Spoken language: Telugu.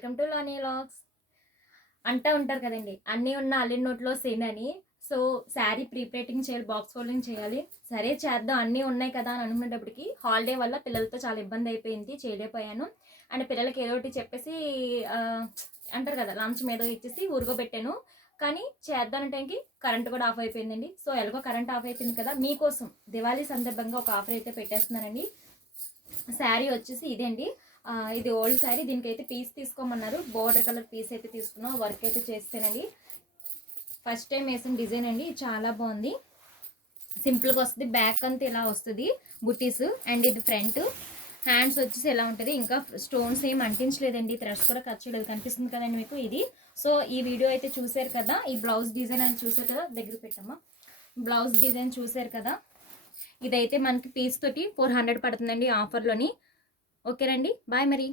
Welcome to లానీ vlogs. అంటూ ఉంటారు కదండి, అన్నీ ఉన్న అల్లిన నోట్లో సేన్ అని. సో శారీ ప్రీప్లేటింగ్ చేయాలి, బాక్స్ ఫోల్డింగ్ చేయాలి. సరే చేద్దాం, అన్నీ ఉన్నాయి కదా అని అనుకునేటప్పటికి హాలిడే వల్ల పిల్లలతో చాలా ఇబ్బంది అయిపోయింది, చేయలేకపోయాను. అండ్ పిల్లలకి ఏదో ఒకటి చెప్పేసి అంటారు కదా, లంచ్ మీద ఇచ్చేసి ఊరుకోబెట్టాను. కానీ చేద్దాం టైంకి కరెంట్ కూడా ఆఫ్ అయిపోయిందండి. సో ఎలాగో కరెంట్ ఆఫ్ అయిపోయింది కదా, మీకోసం దివాళీ సందర్భంగా ఒక ఆఫర్ అయితే పెట్టేస్తున్నానండి. శారీ వచ్చేసి ఇదేండి, ఇది ఓల్డ్ శారీ. దీనికైతే పీస్ తీసుకోమన్నారు, బోర్డర్ కలర్ పీస్ అయితే తీసుకున్నాం. వర్క్ అయితే చేస్తానండి, ఫస్ట్ టైం వేసిన డిజైన్ అండి. చాలా బాగుంది, సింపుల్గా వస్తుంది. బ్యాక్ అంతా ఇలా వస్తుంది బుట్టీస్, అండ్ ఇది ఫ్రంట్. హ్యాండ్స్ వచ్చేసి ఎలా ఉంటుంది, ఇంకా స్టోన్స్ ఏం అంటించలేదండి, థ్రెడ్స్ కూడా కట్ చేయలేదు. కనిపిస్తుంది కదండి మీకు ఇది. సో ఈ వీడియో అయితే చూసారు కదా, ఈ బ్లౌజ్ డిజైన్ అని చూసారు కదా, దగ్గర పెట్టమ్మా. బ్లౌజ్ డిజైన్ చూసారు కదా, ఇదైతే మనకి పీస్ తోటి 400 పడుతుందండి ఆఫర్లోని. ఓకేనండి, బాయ్ మరి.